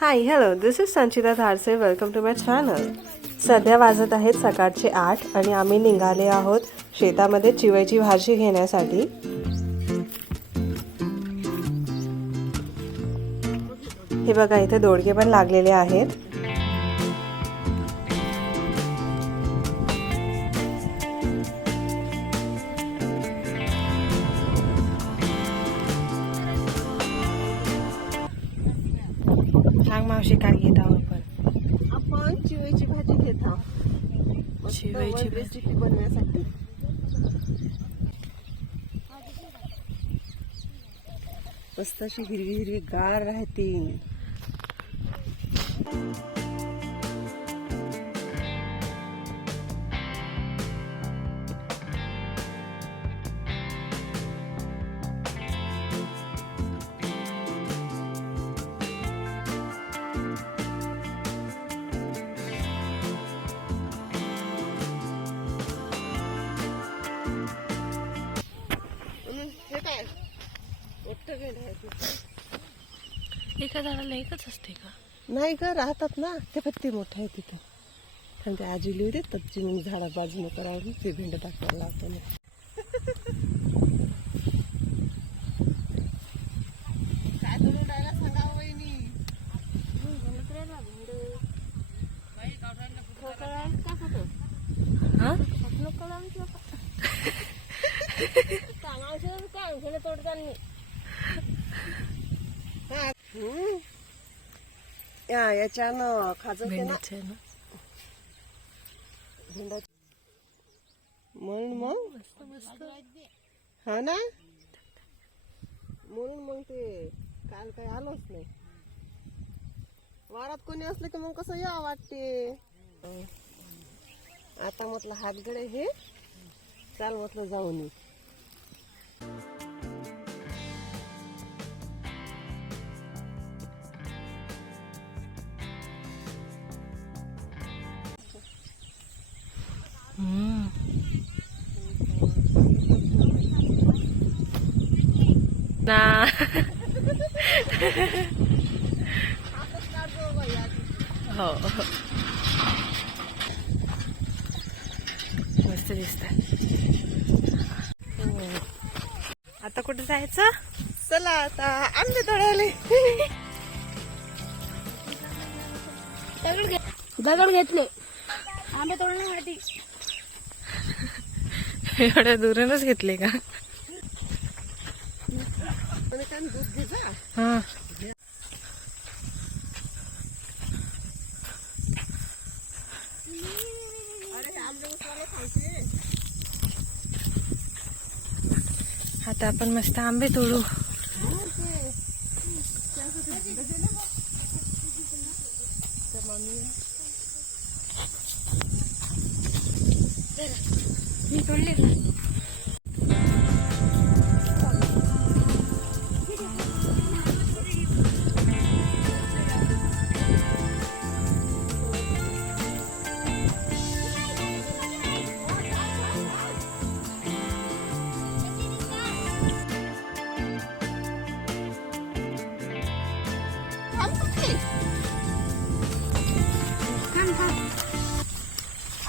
High hello this is Sanchita Dharse. Welcome to my channel. सध्या वाजत आहेत सकाळचे 8 आणि आम्ही निघाले आहोत शेतामध्ये चिवईची भाजी घेण्यासाठी. हे बघा इथे दोडके पण लागलेले आहेत. मावशी काय घेत आहोत आपण चिवईची भाजी घेत आहोत. चिवईची रेसिपी बनवण्यासाठी मस्त अशी हिरवी हिरवी गार राहते. एका झाडाला एकच असते का? नाही का, राहतात ना ते पत्ते मोठे आहे तिथे. पण ते आजी लिहू देतात चिमून झाडा बाजूने करावं ते भेंड टाकायला लावतो ना. काय तुम्ही डायला सांगा वहिनी. याच्यानं खाजवते ना भेंडा म्हणून मग हा ना म्हणून मग ते काल काही आलोच नाही. वारात कोणी असलं की मग कसं या वाटते. आता म्हटलं हातगडे हे चाल म्हटलं जाऊन ये. ना हो मस्त दिसत. आता कुठे जायचं? चला आता आंबे तोडायले. दगड घेतले आंबे तोडण्यासाठी. एवढ्या दूरनच घेतले का? दूध घे जा. हा आता आपण मस्त आंबे तोडू. मी तोडले ना.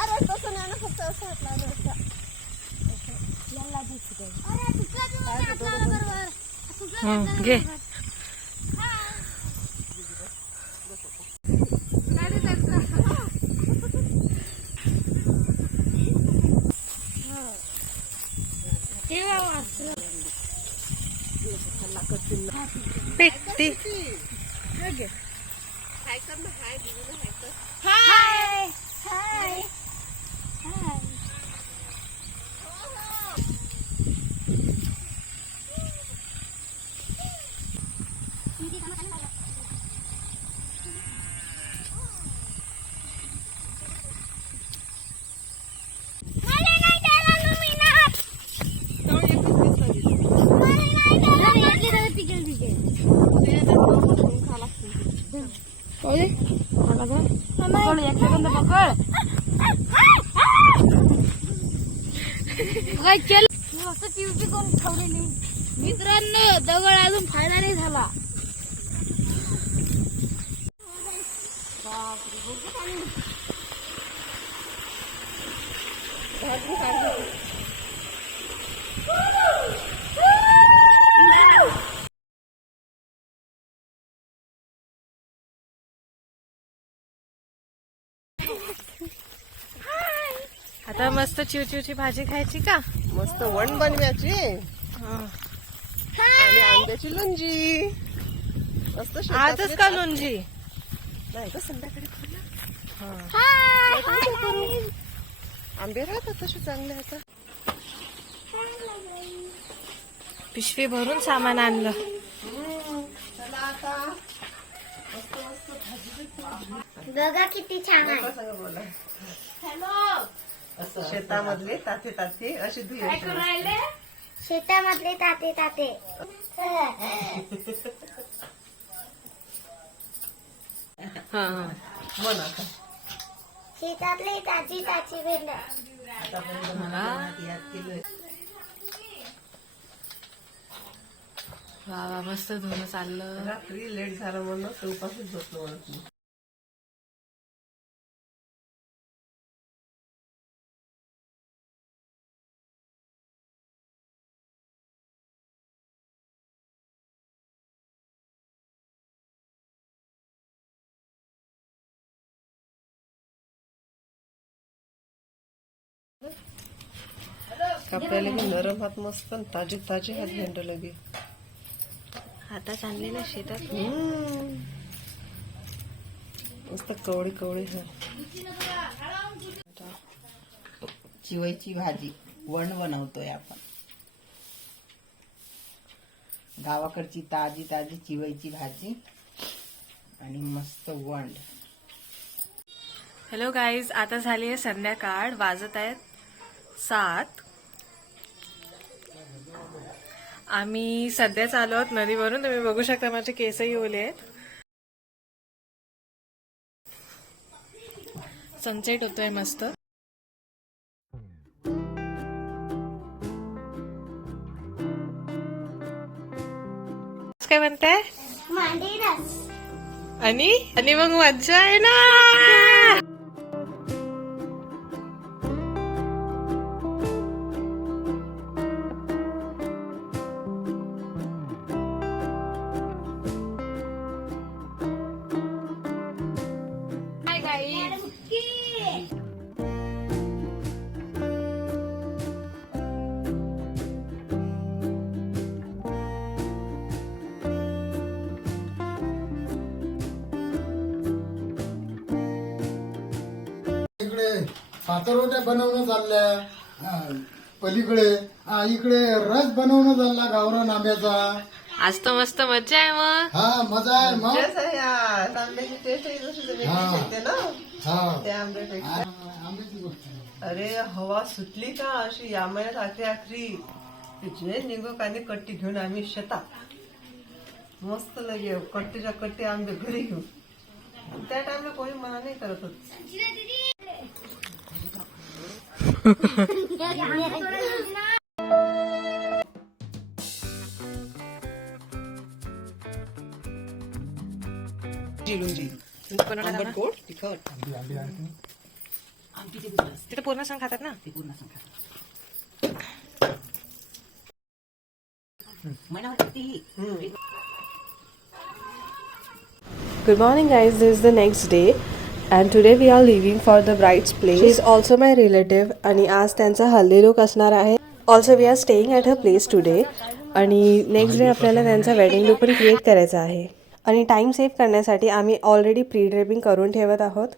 अरे तसं नाही ना, फक्त असं हात लावलं असं. घे. पेटी हाय कर ना, हाय दिदी हाय कर. हाय हाय हाय. मित्रांनो दगड अजून फायदा नाही झाला. आता मस्त चिवचिवची भाजी खायची का? मस्त वण बनवायची आणि आंब्याची लोणजी. मस्त शेतातले आजच का लोणजी? नाही का संध्याकाळी खायला. हाय. आंबे राहतात तसे चांगले आता. पिशवी भरून सामान आणलं. चला आता बघा किती छान आहे. सांगा बोला. हॅलो. शेतामधले ताते ताते अशी धुयाची. शेतामधले ताते ताते. हा मन आता शेतातले ताजी ताजी भेंड. वा मस्त धुणं चाललं. रात्री लेट झालं म्हणून ते उपाशीच बसलो म्हणत मी. कापडाला की नरम हात मस्त आणि ताजे ताजे हात भेंड लगे. हातात आणले ना शेतात. मस्त कवळी कवळी हात. चिवईची भाजी वण बनवतोय आपण. गावाकडची ताजी ताजी चिवईची भाजी आणि मस्त वण. हॅलो गाईज, आता झाली आहे संध्याकाळ. वाजत आहेत 7. आम्ही सध्याच आलो आहोत नदीवरून. तुम्ही बघू शकता माझे केसही ओले आहेत. सनसेट होतोय मस्त. काय म्हणताय? मांडी रस. आणि मग मज्जा आहे ना. इकडे पातळवट्या बनवणं चालल्या. पलीकडे इकडे रस बनवणं चालला गावरान आंब्याचा. आज तर मस्त मज्जा आहे मग. हा मजा आहे मग. टेस्ट आहे यार. आंब्याची टेस्ट आहे जशी वेगळीच येते ना हा त्या आंब्यापेक्षा. आंब्याची गोष्ट आहे. अरे हवा सुटली का अशी या महिन्यात आखरी जे निघो कांदे कट्टी घेऊन आम्ही शेतात मस्त लगे कट्टीच्या कट्टी आंबे घरी घेऊन. त्या टाइमला कोणी मना नाही करत होत. आंबट गोड तिखट. तिथे पूर्ण सण खातात ना. ते पूर्ण सांगा. महिनाभर Good morning guys, this is the next day and today we are leaving for the bride's place. She is also my relative आणि आज त्यांचा हल्दी लुक असणार आहे. Also we are staying at her place today आणि next day आपल्याला त्यांचा wedding look पण create करायचा आहे. आणि टाइम सेव्ह करण्यासाठी आम्ही ऑलरेडी प्री ड्रेपिंग करून ठेवत आहोत.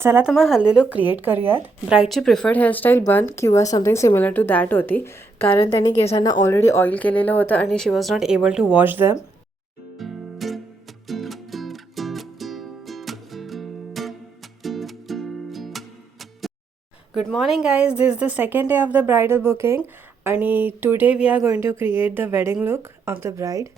चला तर मग हल्दी लुक क्रिएट करूयात. ब्राईडची प्रिफर्ड हेअरस्टाईल बन किंवा समथिंग सिमिलर टू दॅट होती कारण त्यांनी केसांना ऑलरेडी ऑइल केलेलं होतं आणि she was not able to wash them. Good morning guys, this is the second day of the bridal booking and today we are going to create the wedding look of the bride.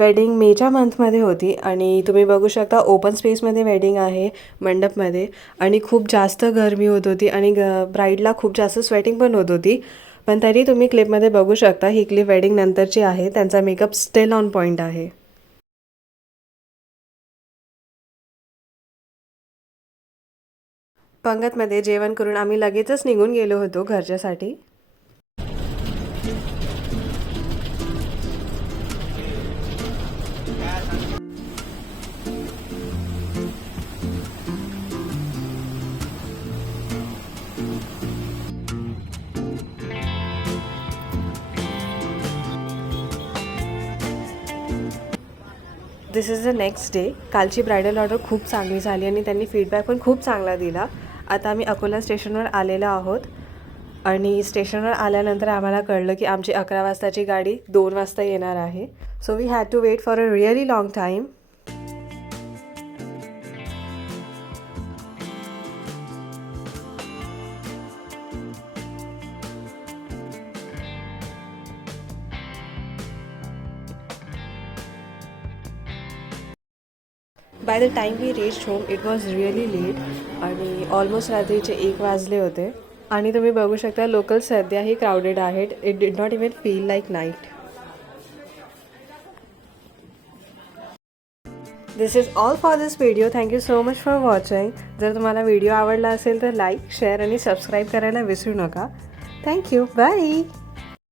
Wedding मेच्या मंथमध्ये होती आणि तुम्ही बघू शकता open स्पेसमध्ये wedding आहे मंडपमध्ये आणि खूप जास्त गरमी होत होती आणि ब्राईडला खूप जास्त स्वेटिंग पण होत होती. पण तरी तुम्ही क्लिपमध्ये बघू शकता ही क्लिप वेडिंग नंतरची आहे. त्यांचा मेकअप स्टिल ऑन पॉईंट आहे. पंगतमध्ये जेवण करून आम्ही लगेचच निघून गेलो होतो घरच्यासाठी. दिस इज द नेक्स्ट डे. कालची ब्रायडल ऑर्डर खूप चांगली झाली आणि त्यांनी फीडबॅक पण खूप चांगला दिला. आता आम्ही अकोला स्टेशनवर आलेलो आहोत आणि स्टेशनवर आल्यानंतर आम्हाला कळलं की आमची 11 वाजताची गाडी 2 वाजता येणार आहे. So we had to wait for a really long time. By the time we reached home it was really late आणि ऑलमोस्ट रात्रीचे 1 वाजले होते. आणि तुम्ही बघू शकता लोकल सध्याही क्राऊडेड आहेत. It did not even feel like night. This is all for this video. Thank you so much for watching. जर तुम्हाला व्हिडिओ आवडला असेल तर लाईक, शेअर आणि सबस्क्राईब करायला विसरू नका. थँक्यू. बाय.